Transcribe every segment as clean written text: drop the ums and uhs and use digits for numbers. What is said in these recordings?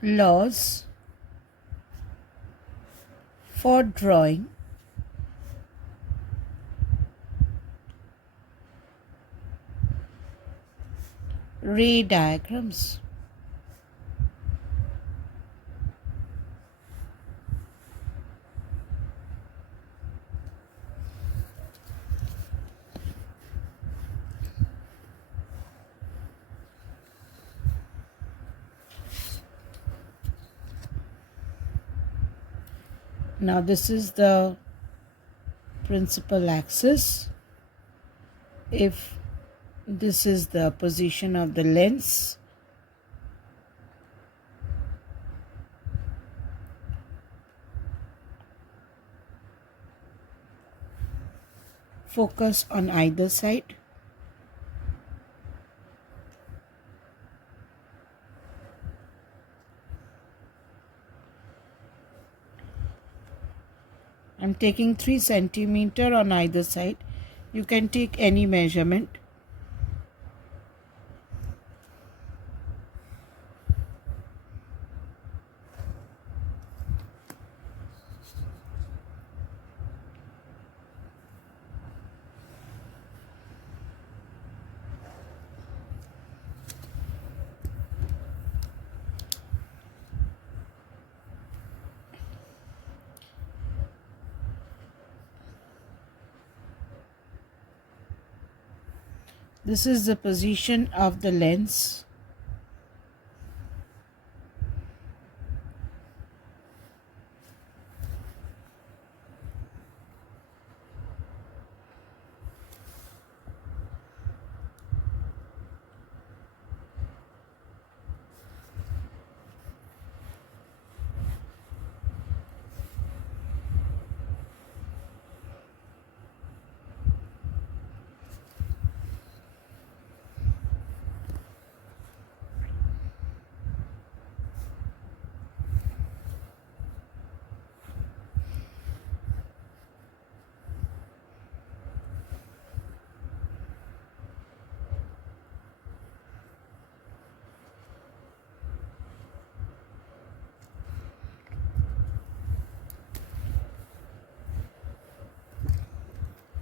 Laws for drawing ray diagrams. Now this is the principal axis. If this is the position of the lens, focus on either side. I'm taking 3 centimeter on either side. You can take any measurement. This is the position of the lens.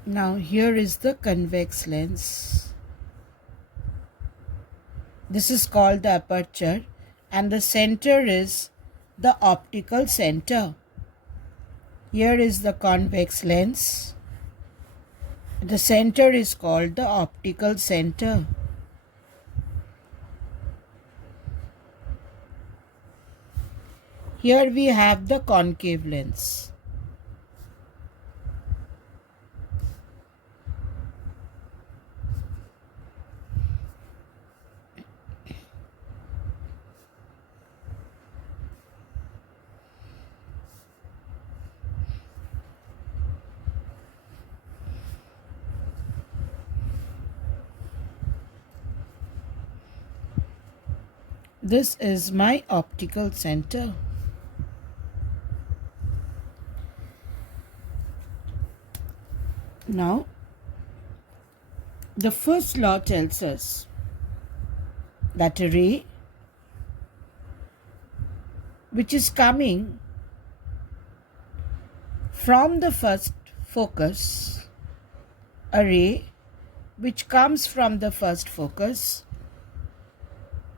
Now here is the convex lens. This is called the aperture and the center is the optical center. Here is the convex lens. The center is called the optical center. Here we have the concave lens. This is my optical center. Now, the first law tells us that a ray which is coming from the first focus, a ray which comes from the first focus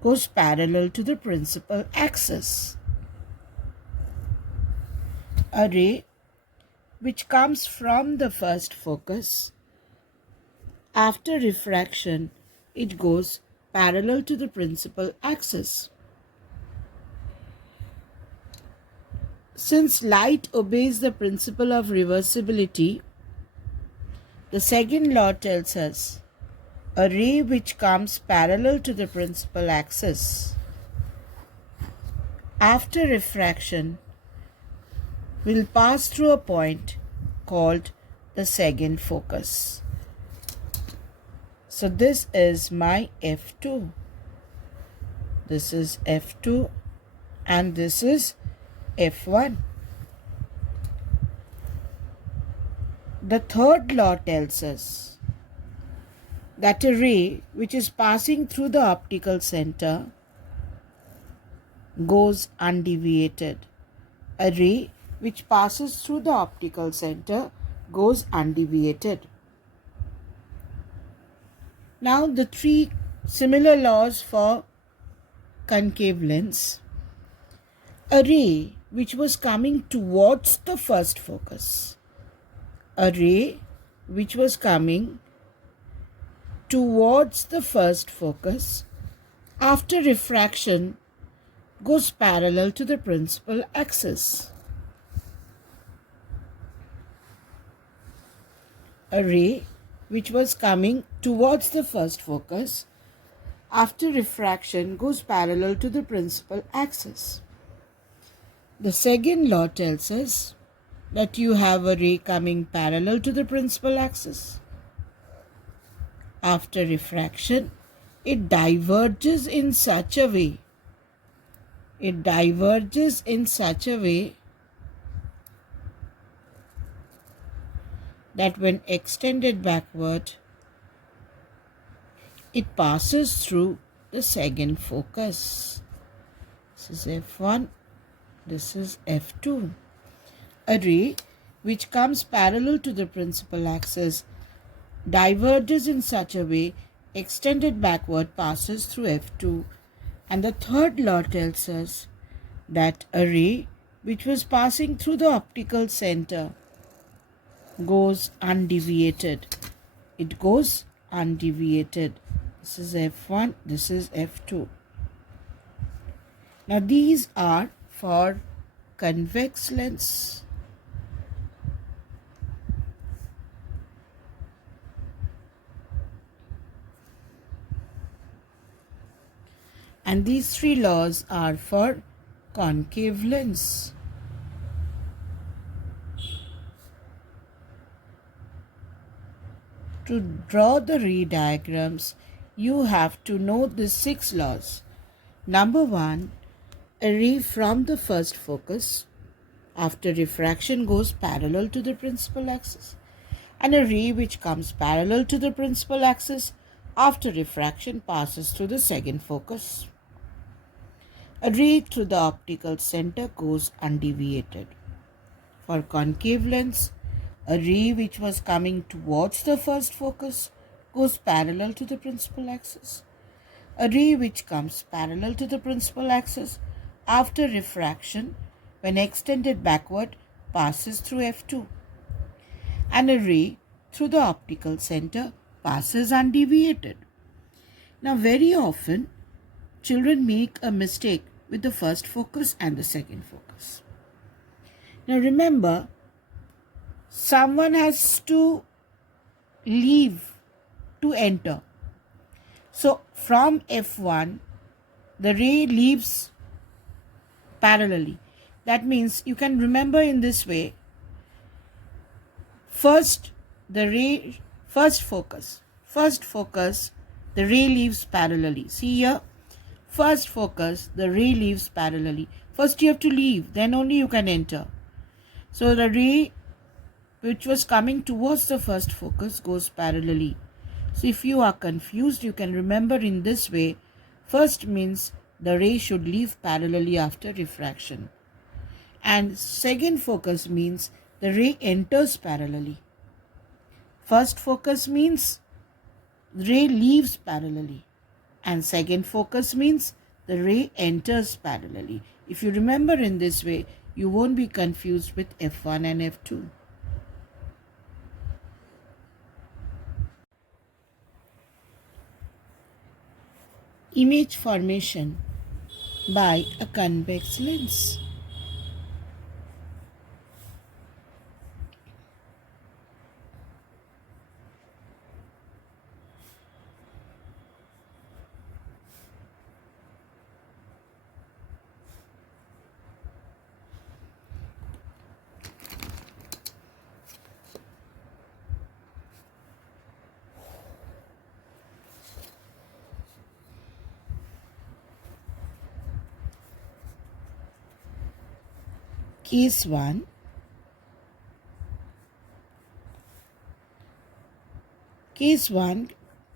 goes parallel to the principal axis. A ray which comes from the first focus, after refraction, it goes parallel to the principal axis. Since light obeys the principle of reversibility, the second law tells us a ray which comes parallel to the principal axis after refraction will pass through a point called the second focus. So this is my F2. This is F2 and this is F1. The third law tells us that a ray which is passing through the optical center goes undeviated. A ray which passes through the optical center goes undeviated. Now the three similar laws for concave lens. A ray which was coming towards the first focus. A ray which was coming towards the first focus after refraction goes parallel to the principal axis. A ray which was coming towards the first focus after refraction goes parallel to the principal axis. The second law tells us that you have a ray coming parallel to the principal axis. After refraction, it diverges in such a way. That when extended backward, it passes through the second focus. This is F1, this is F2. A ray which comes parallel to the principal axis diverges in such a way, extended backward, passes through F2. And the third law tells us that a ray which was passing through the optical center goes undeviated. It goes undeviated. This is F1, this is F2. Now these are for convex lens. And these three laws are for concave lens. To draw the ray diagrams, you have to know the 6 laws. Number 1, a ray from the first focus after refraction goes parallel to the principal axis, and a ray which comes parallel to the principal axis after refraction passes through the second focus. A ray through the optical center goes undeviated. For concave lens, a ray which was coming towards the first focus goes parallel to the principal axis. A ray which comes parallel to the principal axis after refraction, when extended backward, passes through F2. And a ray through the optical center passes undeviated. Now very often, children make a mistake with the first focus and the second focus. Now remember, someone has to leave to enter. So from F1, the ray leaves parallelly. That means you can remember in this way. First focus, the ray leaves parallelly. See here, first focus, the ray leaves parallelly. First you have to leave, then only you can enter. So the ray which was coming towards the first focus goes parallelly. So if you are confused, you can remember in this way. First means the ray should leave parallelly after refraction. And second focus means the ray enters parallelly. First focus means the ray leaves parallelly. And second focus means the ray enters parallelly. If you remember in this way, you won't be confused with F1 and F2. Image formation by a convex lens. Case 1. Case 1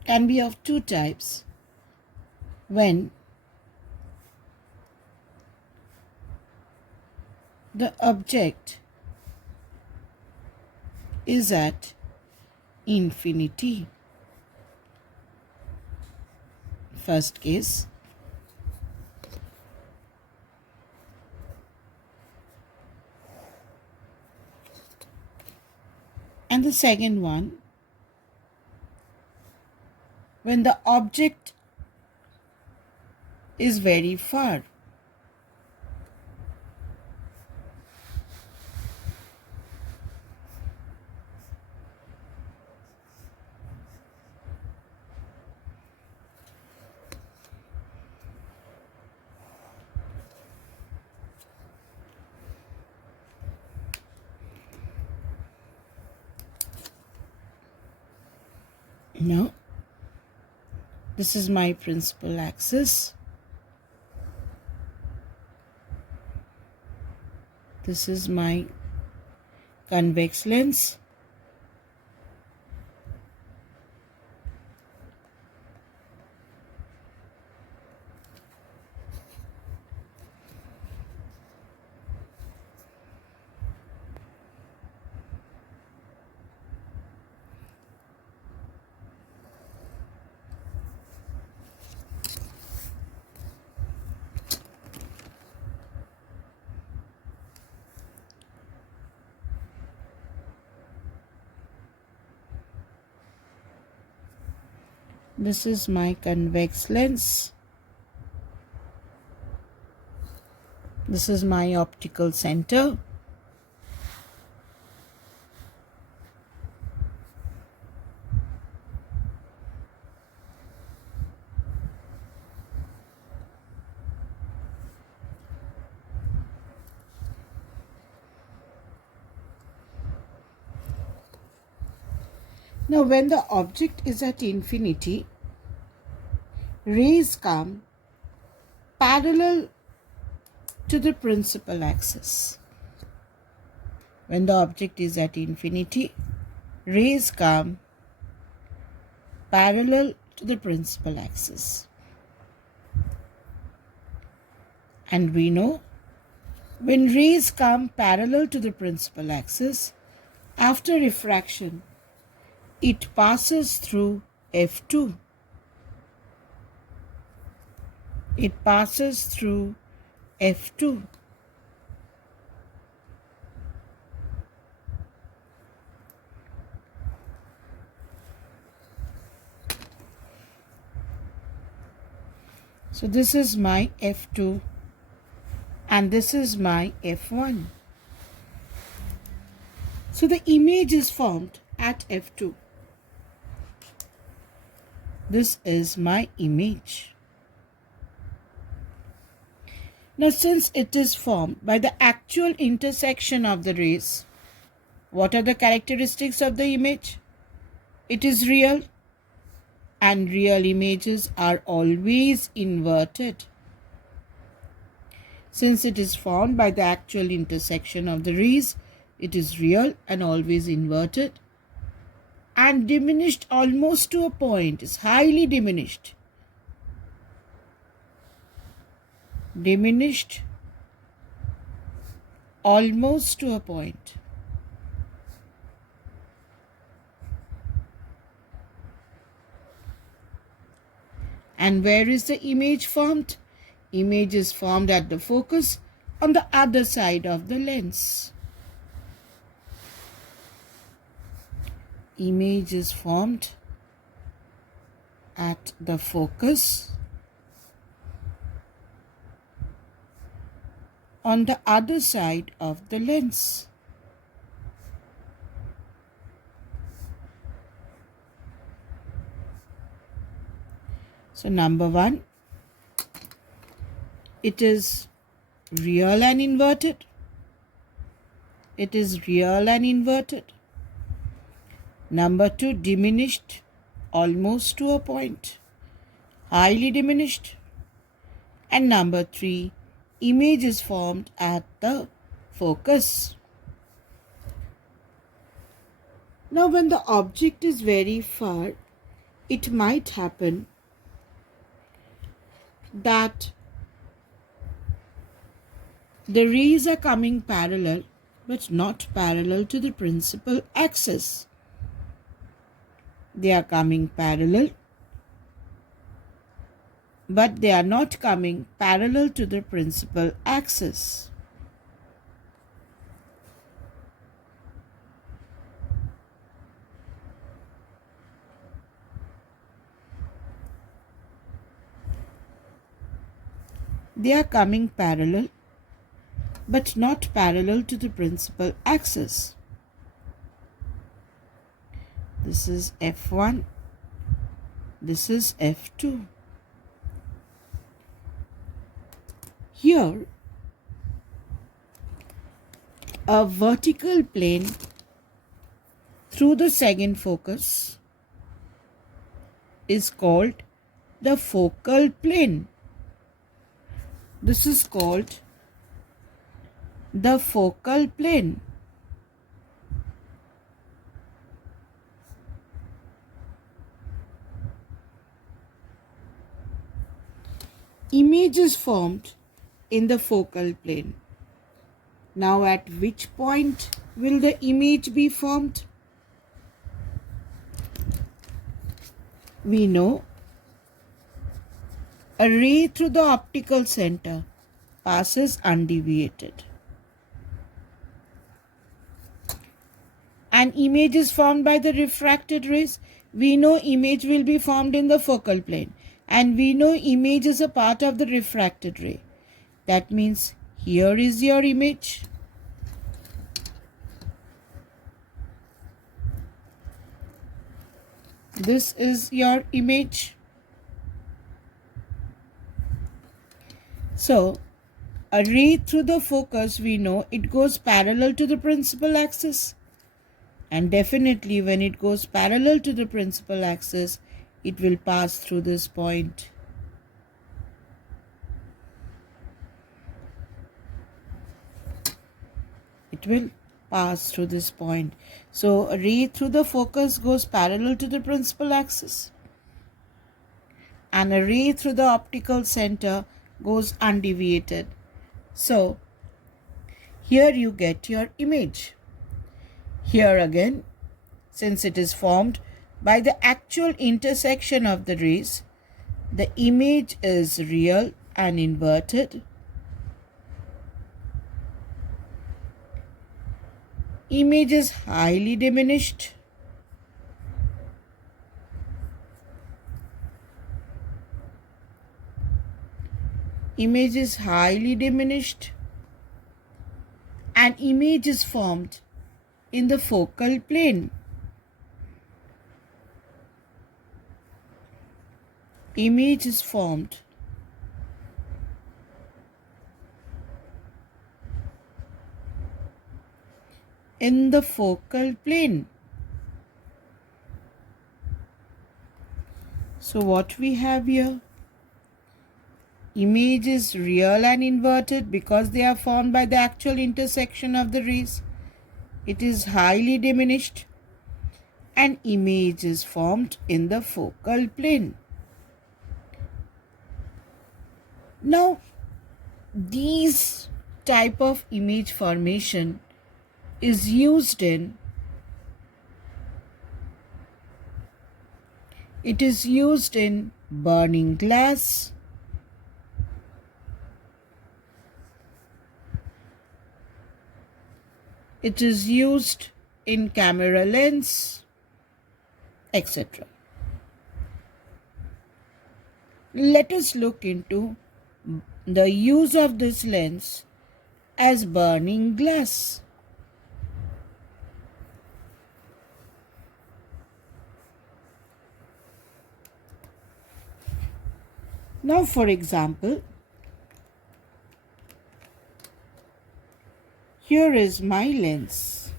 can be of two types. When the object is at infinity. First case. And the second one, when the object is very far. No, this is my principal axis. This is my convex lens. This is my convex lens. This is my optical center. Now, when the object is at infinity, rays come parallel to the principal axis. When the object is at infinity, rays come parallel to the principal axis. And we know when rays come parallel to the principal axis, after refraction, it passes through F2. It passes through F2. So this is my F2 and this is my F1. So the image is formed at F2. This is my image. Now, since it is formed by the actual intersection of the rays, what are the characteristics of the image? It is real, and real images are always inverted. Since it is formed by the actual intersection of the rays, it is real and always inverted, and diminished almost to a point, is highly diminished. Diminished almost to a point. And where is the image formed? Image is formed at the focus on the other side of the lens. Image is formed at the focus on the other side of the lens. So number one, it is real and inverted. It is real and inverted. Number two, diminished almost to a point, highly diminished. And number three, image is formed at the focus. Now, when the object is very far, it might happen that The rays are coming parallel but not parallel to the principal axis. They are coming parallel but they are not coming parallel to the principal axis. They are coming parallel but not parallel to the principal axis. This is F1, this is F2. Here, a vertical plane through the second focus is called the focal plane. This is called the focal plane. Image is formed in the focal plane. Now at which point will the image be formed? We know a ray through the optical center passes undeviated. An image is formed by the refracted rays. We know image will be formed in the focal plane, and we know image is a part of the refracted ray. That means here is your image. This is your image. So, a ray through the focus, we know it goes parallel to the principal axis. And definitely when it goes parallel to the principal axis, it will pass through this point. It will pass through this point. So a ray through the focus goes parallel to the principal axis. And a ray through the optical center goes undeviated. So here you get your image. Here again, since it is formed by the actual intersection of the rays, the image is real and inverted. Image is highly diminished. Image is highly diminished. And image is formed in the focal plane. Image is formed in the focal plane. So what we have here? Image is real and inverted because they are formed by the actual intersection of the rays. It is highly diminished and image is formed in the focal plane. Now, these type of image formation is used in burning glass, it is used in camera lens, etc. Let us look into the use of this lens as burning glass. Now, for example, here is my lens.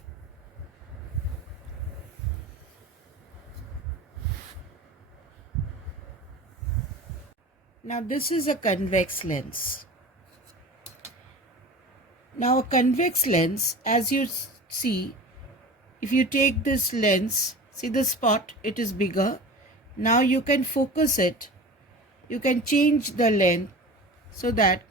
Now, this is a convex lens. Now, a convex lens, as you see, if you take this lens, see the spot, it is bigger. Now, you can focus it. You can change the length so that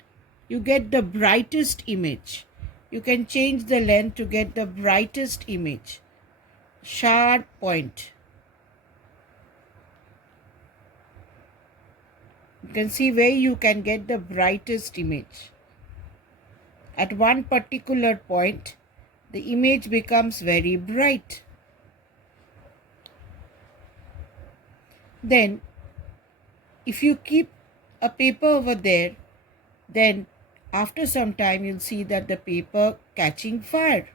you get the brightest image. You can change the length to get the brightest image. Sharp point. You can see where you can get the brightest image. At one particular point, the image becomes very bright. Then, if you keep a paper over there, then after some time you'll see that the paper catching fire.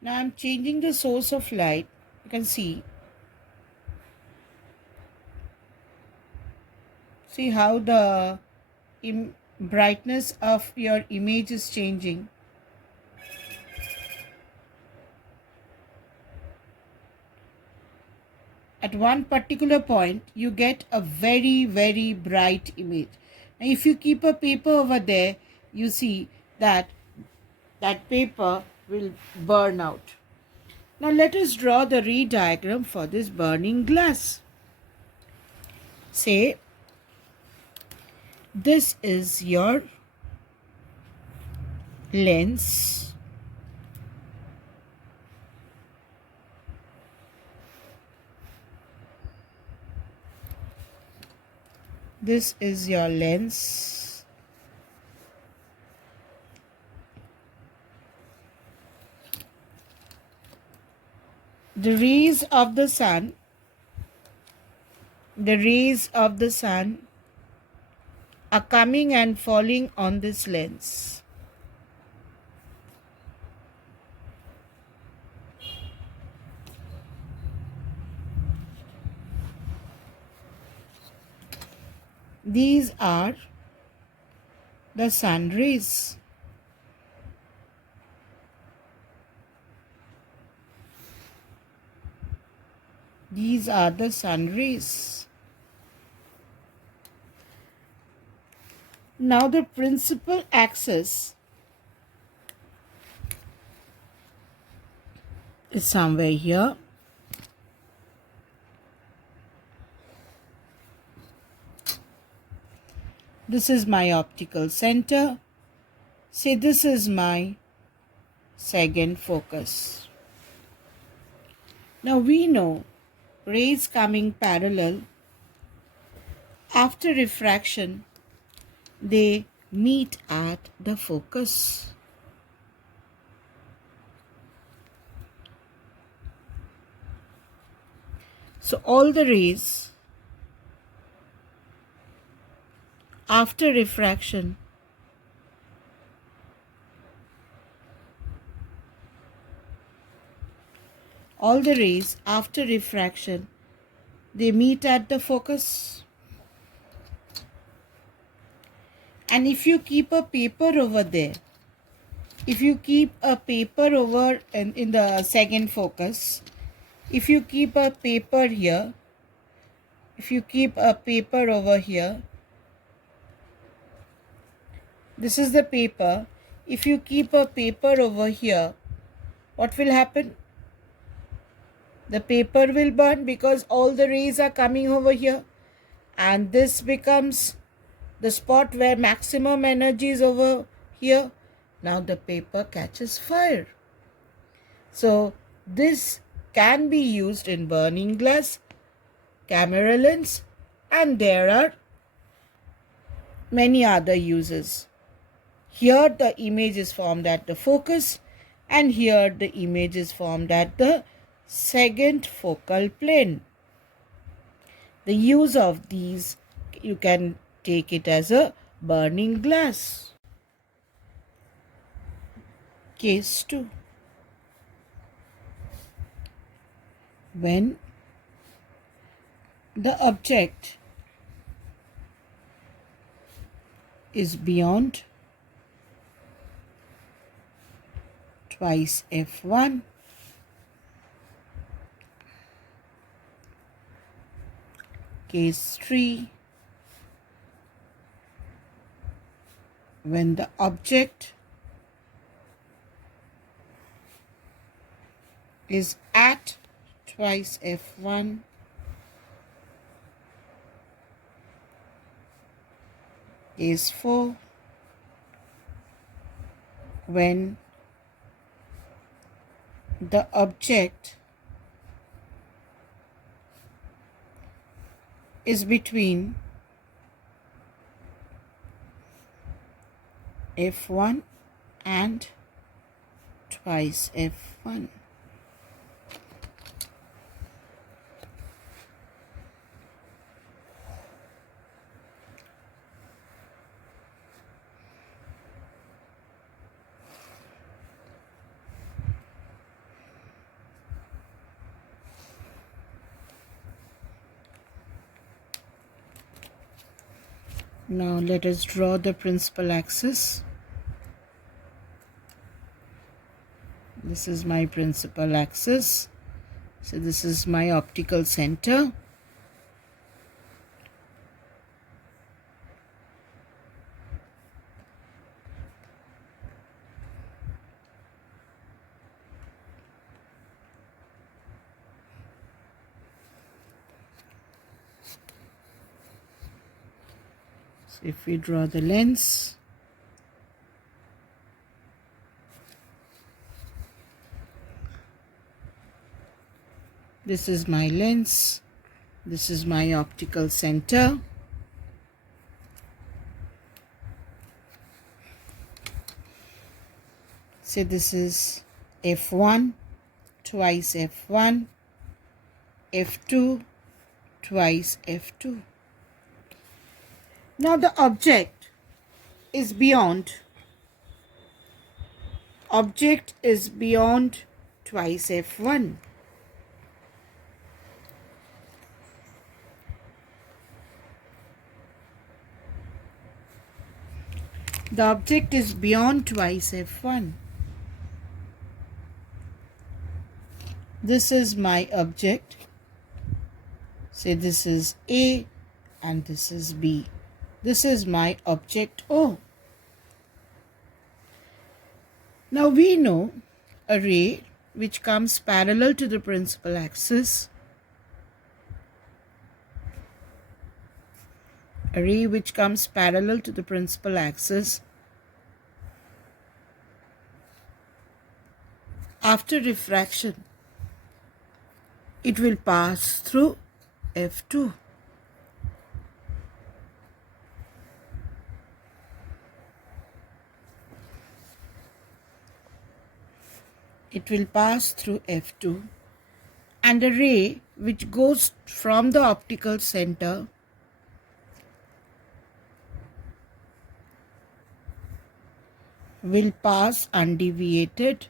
Now I'm changing the source of light. You can see how the brightness of your image is changing. At one particular point, you get a very, very bright image. Now, if you keep a paper over there, you see that that paper will burn out. Now, let us draw the ray diagram for this burning glass. Say, this is your lens. This is your lens. The rays of the sun are coming and falling on this lens. These are the sun rays. These are the sun rays. Now the principal axis is somewhere here. This is my optical center. Say this is my second focus. Now we know rays coming parallel, after refraction, they meet at the focus. So all the rays after refraction they meet at the focus. And if you keep a paper over there, if you keep a paper over in the second focus, if you keep a paper here, if you keep a paper over here, this is the paper. If you keep a paper over here, what will happen? The paper will burn because all the rays are coming over here, and this becomes the spot where maximum energy is over here. Now the paper catches fire. So this can be used in burning glass, camera lens, and there are many other uses. Here the image is formed at the focus, and here the image is formed at the second focal plane. The use of these, you can take it as a burning glass. Case 2. When the object is beyond twice f1, case 3, when the object is at twice f1, is for when the object is between F1 and twice F1. Now let us draw the principal axis. This is my principal axis. So this is my optical center. So if we draw the lens, this is my lens, this is my optical center. So this is F1 twice F1, F2 twice F2. Now the object is beyond twice F1. The object is beyond twice F1. This is my object. Say this is A and this is B. This is my object O. Now we know a ray which comes parallel to the principal axis, after refraction it will pass through F2. It will pass through F2, and a ray which goes from the optical center will pass undeviated.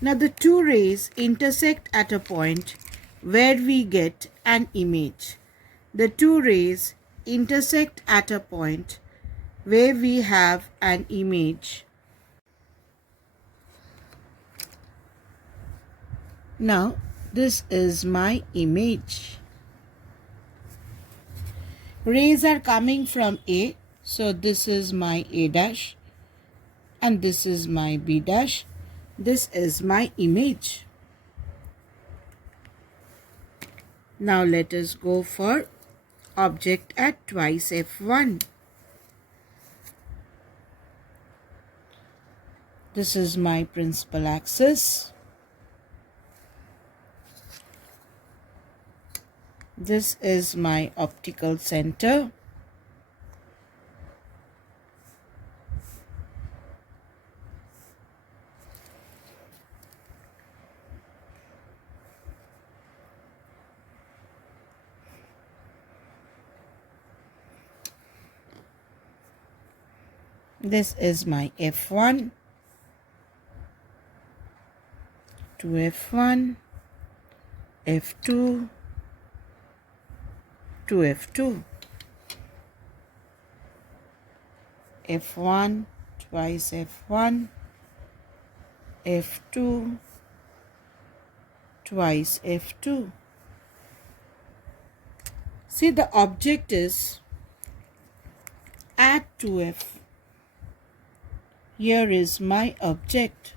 Now the two rays intersect at a point where we get an image. The two rays intersect at a point where we have an image. Now this is my image. Rays are coming from A, so this is my A dash and this is my B dash. This is my image. Now let us go for object at twice F1. This is my principal axis. This is my optical center. This is my F1 to F1, F2 to F2, F1 twice F1, F2 twice F2. See, the object is at 2F. Here is my object.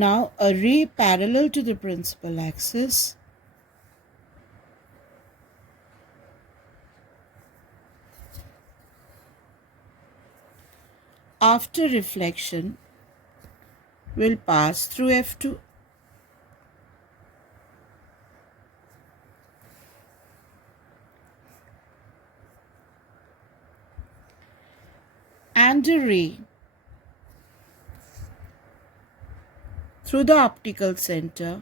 Now a ray parallel to the principal axis after reflection will pass through F2. And a ray through the optical center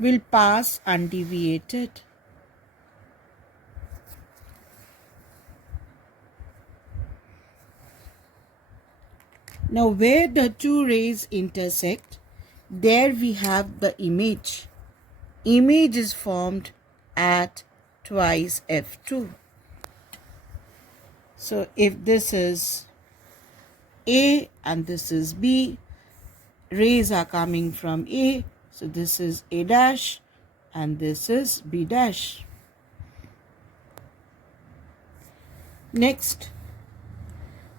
will pass undeviated. Now where the two rays intersect, there we have the image. Image is formed at twice F2. So if this is A and this is B, rays are coming from A, so this is A dash and this is B dash. Next,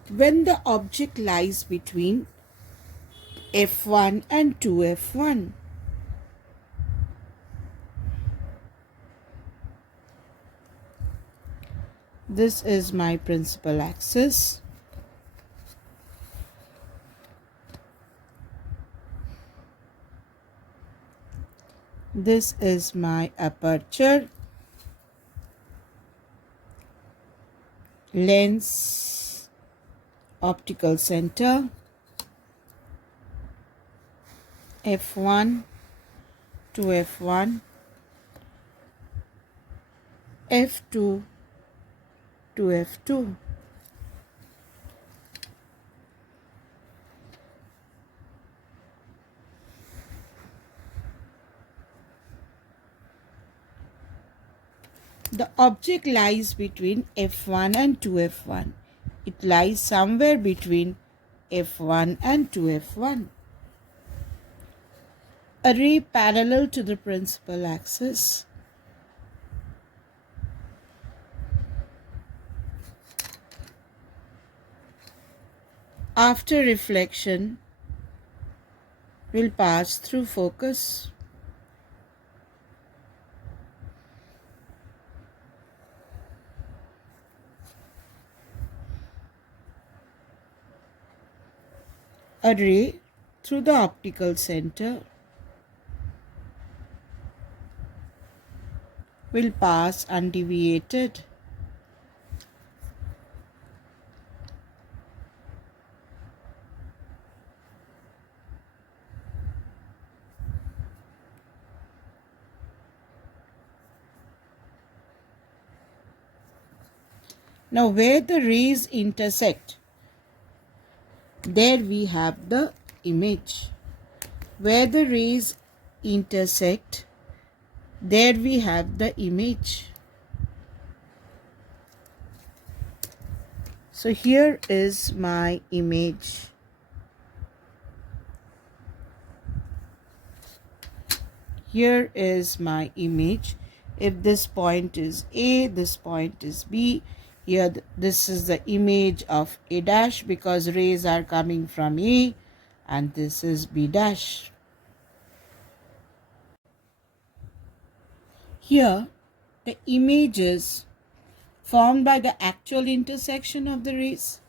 when the object lies between F1 and 2F1, this is my principal axis. This is my aperture, lens, optical center, F1 to F1, F2 to F2. The object lies between F1 and 2F1. It lies somewhere between F1 and 2F1. A ray parallel to the principal axis after reflection will pass through focus. A ray through the optical center will pass undeviated. Now where the rays intersect, there we have the image. Where the rays intersect, there we have the image. So here is my image. Here is my image. If this point is A, this point is B. Here this is the image of A dash because rays are coming from A, and this is B dash. Here the image is formed by the actual intersection of the rays.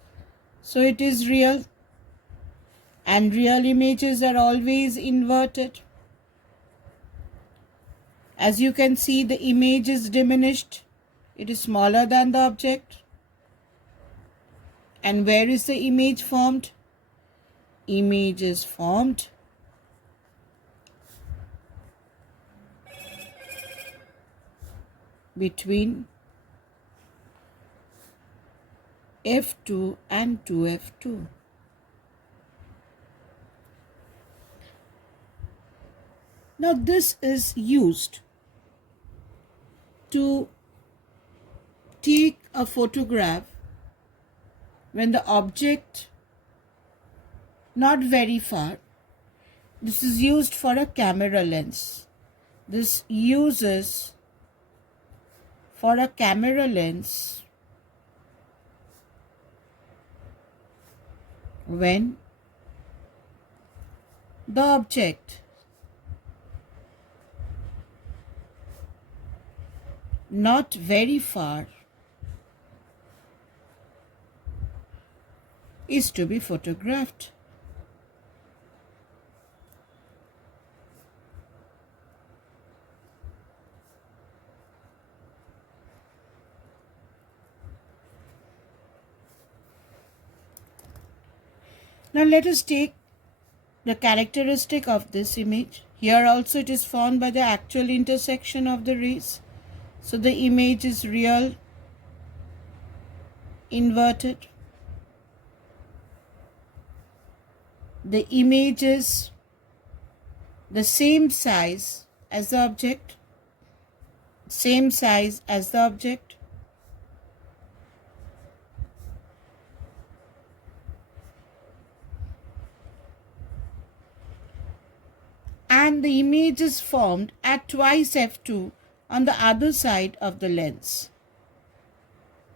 So it is real, and real images are always inverted. As you can see, the image is diminished. It is smaller than the object. And where is the image formed? Image is formed between F2 and 2F2. Now this is used to take a photograph when the object not very far. This is used for a camera lens. This uses for a camera lens when the object not very far is to be photographed. Now let us take the characteristic of this image. Here also it is formed by the actual intersection of the rays. So the image is real, inverted. The image is the same size as the object, same size as the object. And the image is formed at twice f2 on the other side of the lens.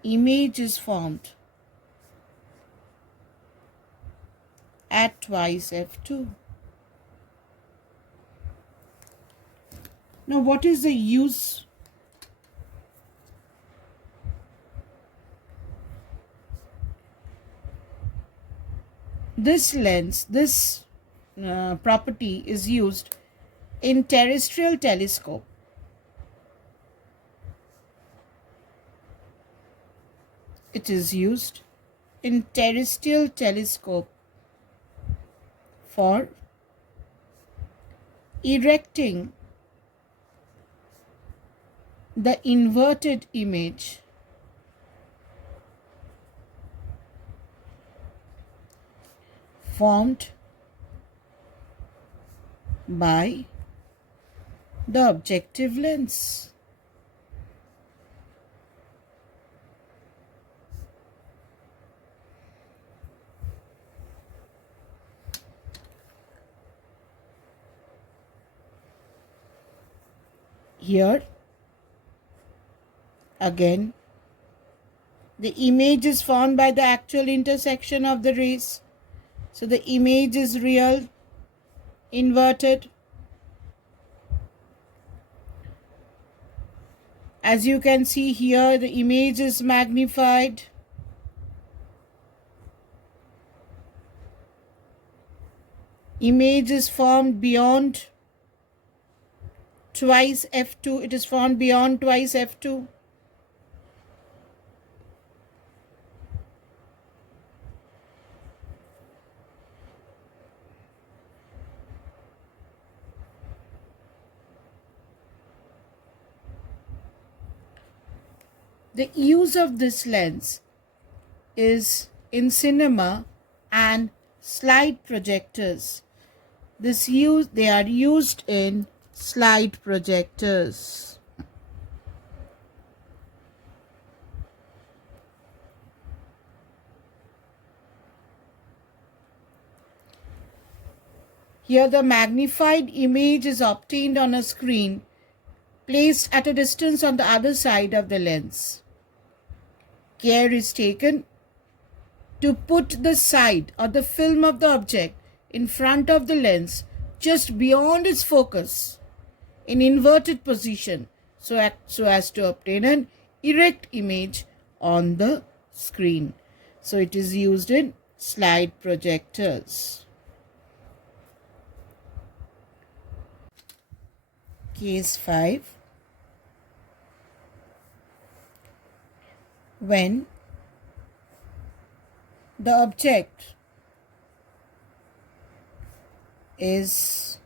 Image is formed at twice f2. Now what is the use? This lens, this property is used in terrestrial telescope. It is used in terrestrial telescope for erecting the inverted image formed by the objective lens. Here again the image is formed by the actual intersection of the rays. So the image is real, inverted. As you can see here, the image is magnified. Image is formed beyond twice f2. It is formed beyond twice f2. The use of this lens is in cinema and slide projectors. They are used in slide projectors. Here the magnified image is obtained on a screen placed at a distance on the other side of the lens. Care is taken to put the side or the film of the object in front of the lens just beyond its focus in inverted position so as to obtain an erect image on the screen. So it is used in slide projectors. Case 5. When the object is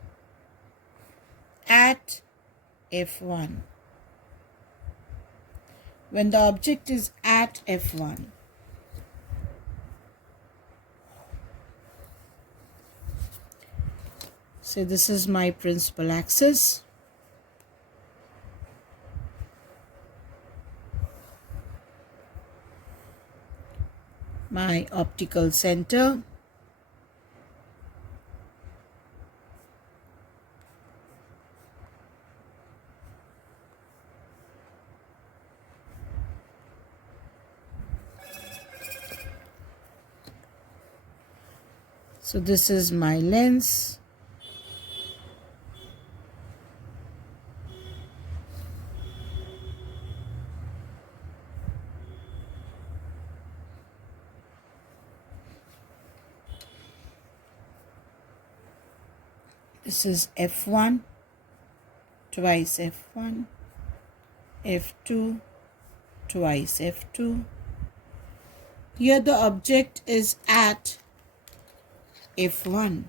at f1. When the object is at f1, so this is my principal axis. My optical center, So this is my lens. This is f1, twice f1, f2, twice f2. Here the object is at f1.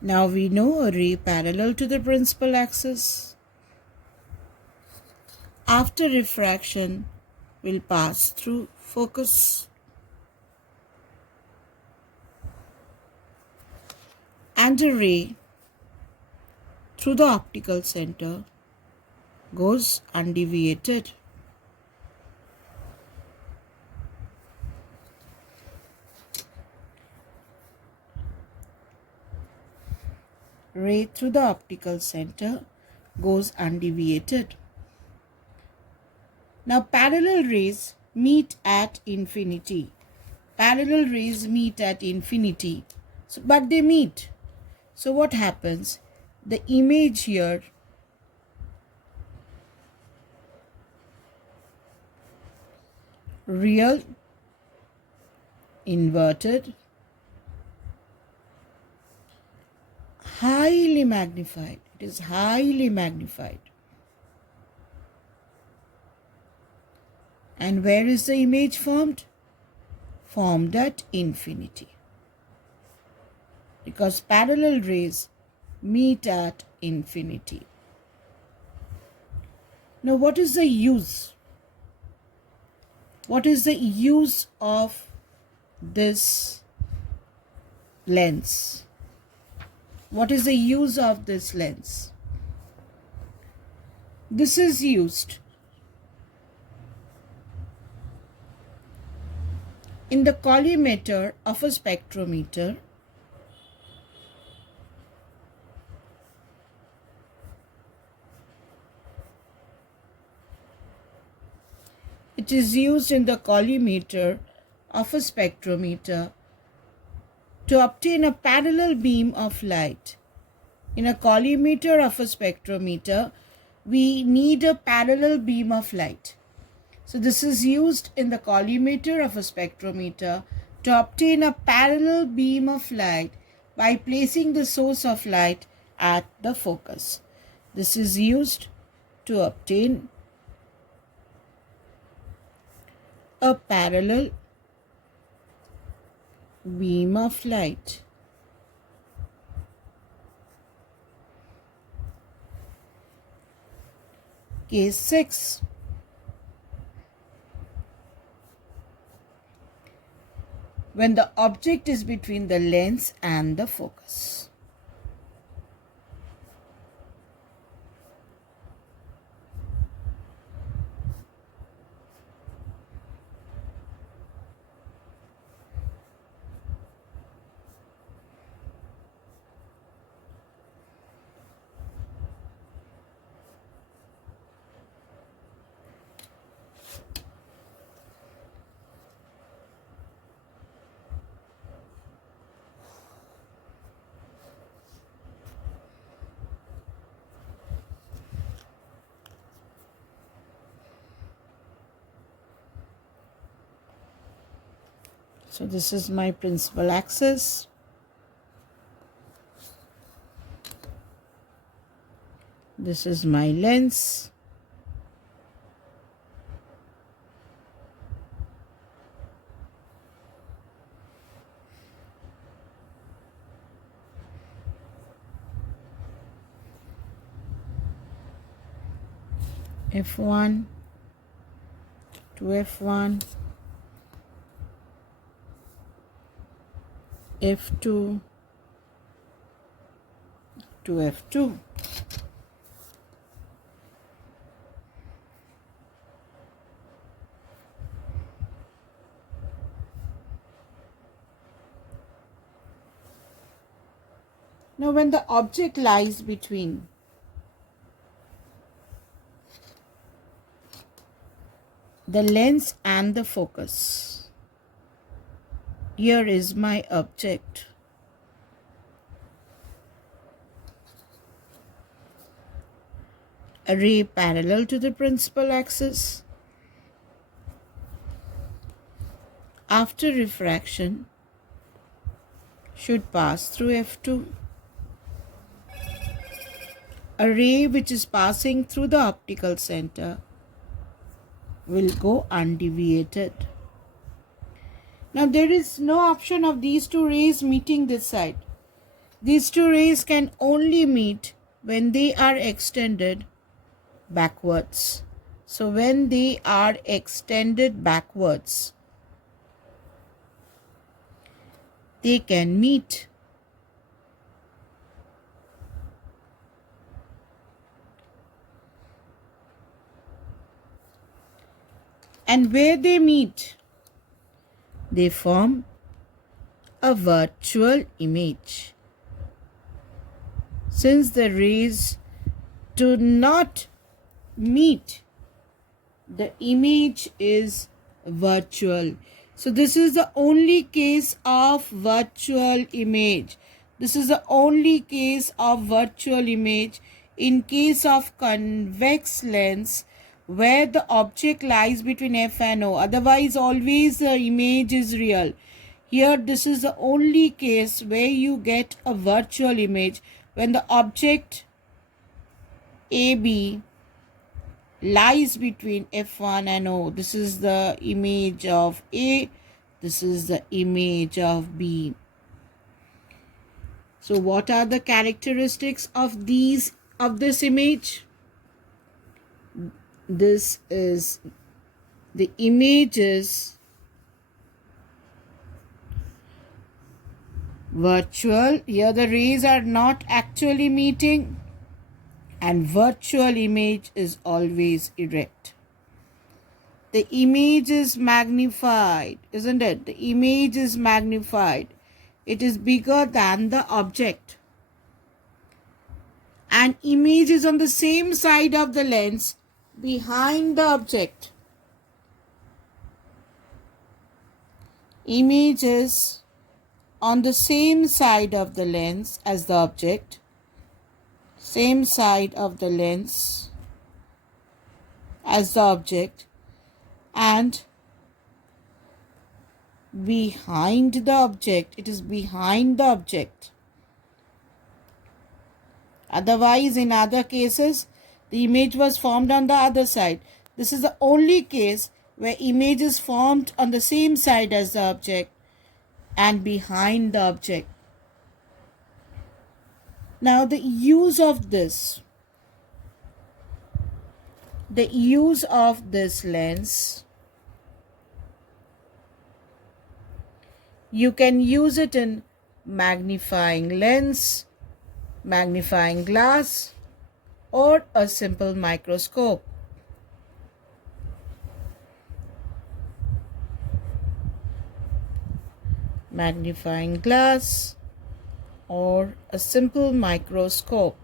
Now we know a ray parallel to the principal axis after refraction will pass through focus. And a ray through the optical center goes undeviated. Ray through the optical center goes undeviated. Now parallel rays meet at infinity. Parallel rays meet at infinity. But they meet. So what happens? The image here real, inverted, highly magnified. It is highly magnified. And where is the image formed? Formed at infinity. Because parallel rays meet at infinity. Now what is the use? What is the use of this lens? What is the use of this lens? This is used in the collimator of a spectrometer. It is used in the collimator of a spectrometer to obtain a parallel beam of light. In a collimator of a spectrometer, we need a parallel beam of light. So this is used in the collimator of a spectrometer to obtain a parallel beam of light by placing the source of light at the focus. This is used to obtain a parallel beam of light. Case 6. When the object is between the lens and the focus. So this is my principal axis. This is my lens. F1 to F1, F2 to F2. Now when the object lies the lens and the focus. Here is my object. A ray parallel to the principal axis. After refraction, should pass through F2. A ray which is passing through the optical center will go undeviated. Now there is no option of these two rays meeting this side. These two rays can only meet when they are extended backwards. So when they are extended backwards, they can meet. And where they meet, they form a virtual image. Since the rays do not meet, the image is virtual. So this is the only case of virtual image. This is the only case of virtual image. In case of convex lens, where the object lies between F and O. Otherwise, always the image is real. Here, this is the only case where you get a virtual image when the object AB lies between F1 and O. This is the image of A. This is the image of B. So, what are the characteristics of this image? This is the images virtual. Here the rays are not actually meeting, and virtual image is always erect. The image is magnified, isn't it? The image is magnified. It is bigger than the object. And image is on the same side of the lens behind the object. Image is on the same side of the lens as the object. Same side of the lens as the object, and behind the object. It is behind the object. Otherwise, in other cases, the image was formed on the other side. This is the only case where image is formed on the same side as the object and behind the object. Now the use of this lens, you can use it in magnifying lens, magnifying glass, or a simple microscope. Magnifying glass or a simple microscope.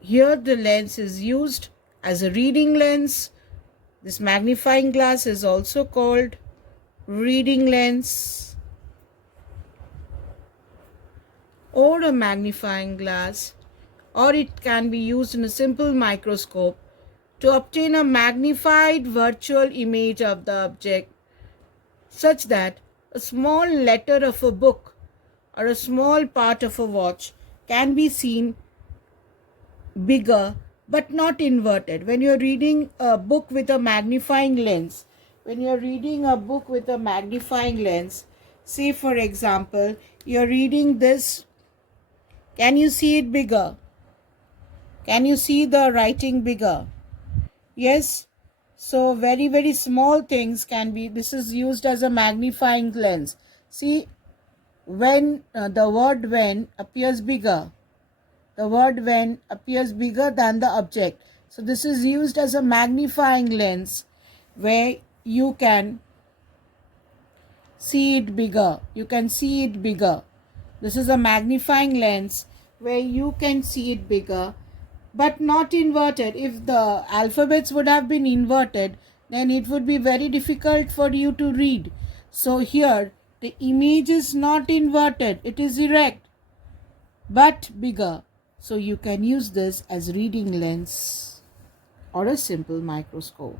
Here the lens is used as a reading lens. This magnifying glass is also called reading lens or a magnifying glass, or it can be used in a simple microscope to obtain a magnified virtual image of the object, such that a small letter of a book or a small part of a watch can be seen bigger but not inverted. When you're reading a book with a magnifying lens, say for example, you're reading this, can you see it bigger? Can you see the writing bigger? Yes. So very, very small things can be, this is used as a magnifying lens. See, when the word when appears bigger, the word when appears bigger than the object. So this is used as a magnifying lens where you can see it bigger. You can see it bigger. This is a magnifying lens where you can see it bigger, but not inverted. If the alphabets would have been inverted, then it would be very difficult for you to read. So here the image is not inverted, it is erect but bigger. So you can use this as reading lens or a simple microscope.